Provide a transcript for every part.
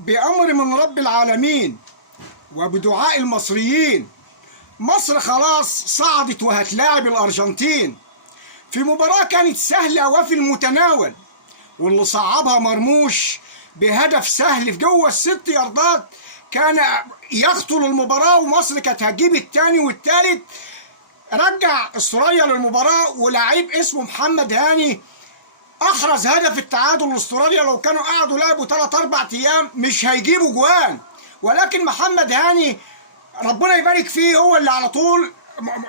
بأمر من رب العالمين وبدعاء المصريين مصر خلاص صعدت وهتلاعب الأرجنتين في مباراة كانت سهلة وفي المتناول، واللي صعبها مرموش بهدف سهل في جوه الست ياردات كان يقتل المباراة، ومصر كانت هتجيب الثاني والثالث. رجع استراليا للمباراة ولاعيب اسمه محمد هاني احرز هدف التعادل لاستراليا. لو كانوا قعدوا لعبوا 3-4 ايام مش هيجيبوا جوان، ولكن محمد هاني ربنا يبارك فيه هو اللي على طول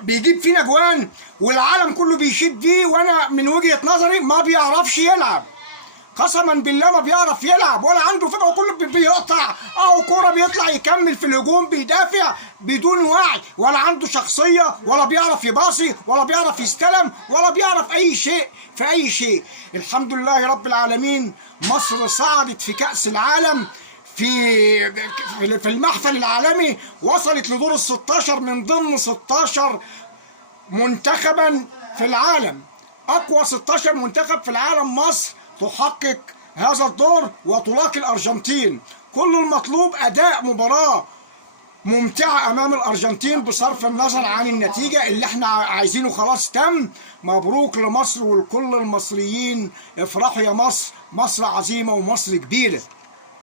بيجيب فينا جوان، والعالم كله بيشيد بيه. وانا من وجهة نظري ما بيعرفش يلعب، قسما بالله ما بيعرف يلعب ولا عنده فكره، كله بيقطع اهو كوره بيطلع يكمل في الهجوم بيدافع بدون وعي، ولا عنده شخصيه، ولا بيعرف يباصي، ولا بيعرف يستلم، ولا بيعرف اي شيء في اي شيء. الحمد لله رب العالمين، مصر صعدت في كأس العالم في المحفل العالمي، وصلت لدور ال16 من ضمن 16 منتخبا في العالم. اقوى 16 منتخب في العالم مصر تحقق هذا الدور وتلاقي الأرجنتين. كل المطلوب أداء مباراة ممتعة أمام الأرجنتين بصرف النظر عن النتيجة اللي احنا عايزينه خلاص تم. مبروك لمصر ولكل المصريين، افرحوا يا مصر، مصر عظيمة ومصر كبيرة.